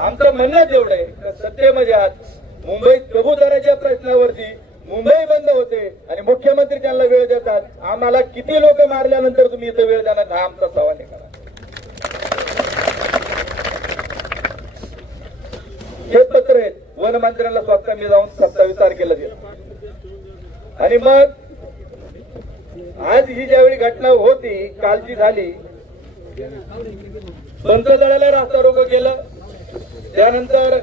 आमचं म्हणणं तेवढं आहे सत्तेमध्ये आज मुंबईत कबुतराच्या प्रश्नावरती मुंबई बंद होते आणि मुख्यमंत्री त्यांना वेळ देतात. आम्हाला किती लोक मारल्यानंतर तुम्ही इथं वेळ देणार? हा आमचा सवाल आहे. करा हे पत्र आहेत वनमंत्र्यांना स्वतः मी जाऊन सत्तावीस तारखेला दिलं आणि मग आज ही ज्यावेळी घटना होती कालची झाली पंत रास्ता रोको केलं. त्यानंतर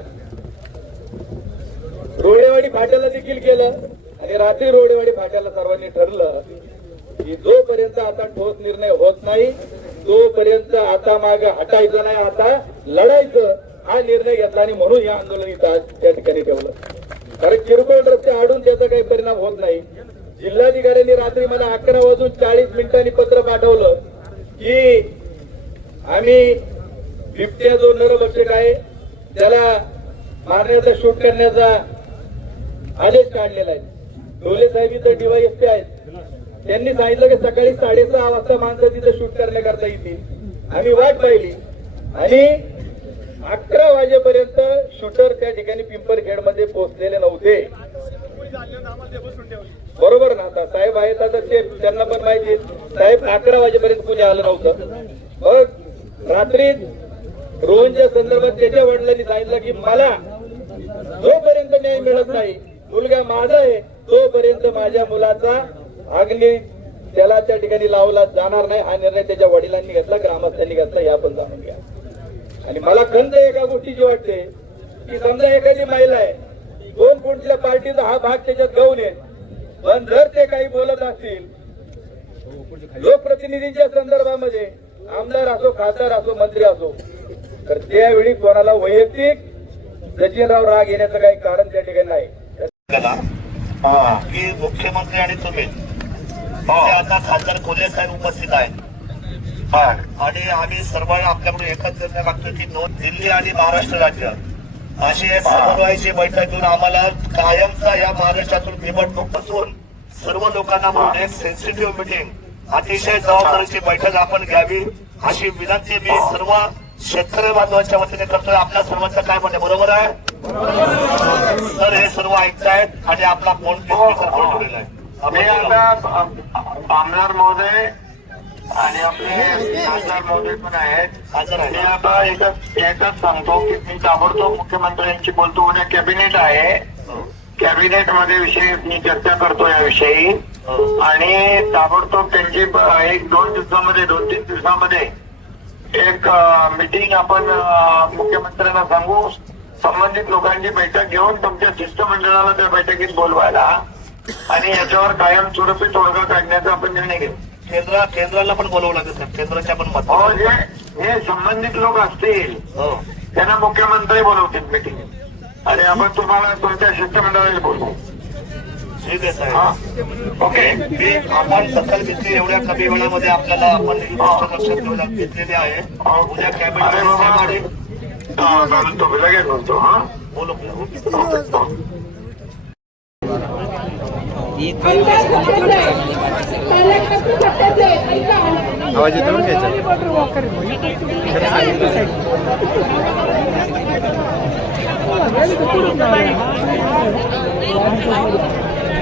रोडेवाडी फाट्याला देखील केलं आणि रात्री रोडेवाडी फाट्याला सर्वांनी ठरलं की जोपर्यंत आता ठोस निर्णय होत नाही तोपर्यंत आता माग हटायचं नाही आता लढायचं हा निर्णय घेतला आणि म्हणून या आंदोलन इथं आज त्या ठिकाणी ठेवलं. कारण किरकोळ रस्ते आडून त्याचा काही परिणाम होत नाही. जिल्हाधिकाऱ्यांनी रात्री मला अकरा वाजून चाळीस मिनिटांनी पत्र पाठवलं की आम्ही बिबट्या जो नरभक्षक आहे त्याला मारण्याचा शूट करण्याचा आदेश काढलेला आहे. डोले साहेब इथं डीवायएसपी आहेत. त्यांनी सांगितलं की सकाळी साडेसहा वाजता माणसं तिथं शूट करण्याकरता येतील. आम्ही वाट पाहिली. आणि अकरा वाजेपर्यंत शूटर त्या ठिकाणी पिंपरखेडमध्ये पोहोचलेले नव्हते. बरोबर ना आता? साहेब आहेत आता ते त्यांना पण माहिती साहेब अकरा वाजेपर्यंत कोणी आलं नव्हतं. मग रात्री रोहनच्या संदर्भात त्याच्या वडिलांनी सांगितलं की मला जोपर्यंत न्याय मिळत नाही मुलगा माझा आहे तोपर्यंत माझ्या मुलाचा अग्नी त्याला त्या ठिकाणी लावला जाणार नाही. हा निर्णय त्याच्या वडिलांनी घेतला ग्रामस्थांनी घेतला या पण जाणून घ्या. आणि मला खंत एका गोष्टीची वाटते की समजा एखादी महिला आहे दोन कोणत्या पार्टीचा हा भाग त्याच्यात घेऊन येत पण जर ते काही बोलत असतील लोकप्रतिनिधींच्या संदर्भामध्ये आमदार असो खासदार असो मंत्री असो तर त्यावेळी कोणाला वैयक्तिक सचिनराव राग येण्याचं काही कारण त्या ठिकाणी नाही. की मुख्यमंत्री आणि तुम्ही म्हणजे आता खासदार कोल्हे साहेब उपस्थित आहेत. आणि आम्ही सर्व आपल्याकडून एकच निर्णय मागतो की नोंद दिल्ली आणि महाराष्ट्र राज्य अशी एक समन्वयाची बैठक घेऊन आम्हाला कायमचा या महाराष्ट्रातून निवडणूक बसवून सर्व लोकांना म्हणून एक सेन्सिटिव्ह मिटिंग अतिशय जबाबदारीची बैठक आपण घ्यावी अशी विनंती मी सर्व शेतकरी बांधवांच्या वतीने करतोय. आपल्या सर्वांचं काय म्हणणे बरोबर आहे? तर हे सर्व ऐकतायत आणि आपला फोन ठेवलेला आहे? आमदार महोदय आणि आपले खासदार महोदय पण आहेत. मी आता एकच एकच सांगतो की मी ताबडतोब मुख्यमंत्र्यांची बोलतो उद्या कॅबिनेट आहे. कॅबिनेटमध्ये विषयी मी चर्चा करतो याविषयी. आणि ताबडतोब त्यांची एक दोन दिवसामध्ये दोन तीन दिवसामध्ये एक मीटिंग आपण मुख्यमंत्र्यांना सांगू. संबंधित लोकांची बैठक घेऊन तुमच्या शिष्टमंडळाला त्या बैठकीत बोलवायला. आणि याच्यावर कायमस्वरूपी तोडगा काढण्याचा आपण निर्णय घेऊ. केंद्र केंद्राला पण बोलवलं लागेल साहेब केंद्राच्या पण मत हो जे हे संबंधित लोक असतील हो. त्यांना मुख्यमंत्री बोलवतील मीटिंग आणि आपण तुम्हाला तुमच्या शिष्टमंडळाला बोलवू. ठीक आहे. हा साहेब ओके मी आपण दखल घेतली एवढ्या कमी वेळामध्ये आपल्याला आपण ही. गोष्ट लक्षात घेऊन घेतलेली आहे. उद्या अरे कॅबिनेट बाबा आणि हा, बोलतो लगेच बोलतो हा. बोलू ओके आवाज येतो बरं का याच्यात?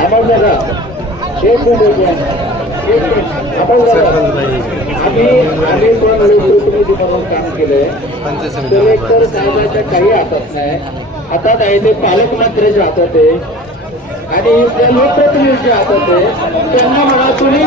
आपण बघा एक आपण आम्ही आम्ही पण लोकप्रतिनिधी म्हणून काम केलंय कलेक्टर साहेबांच्या काही हातात नाही हातात आहे ते पालकमंत्र्याच्या हातात आहे आणि त्या लोकप्रतिनिधीच्या हातात आहे त्यांना मला तुम्ही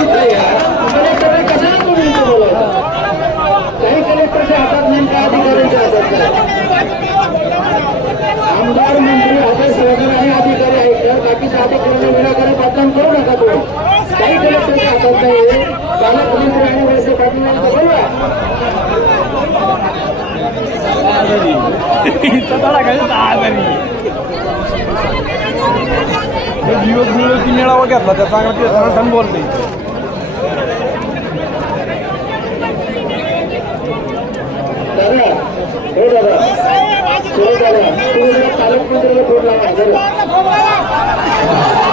दिवस मिळून ती मेळावा घेतला त्या चांगला ते थोडं थंड बोलते फोन लावा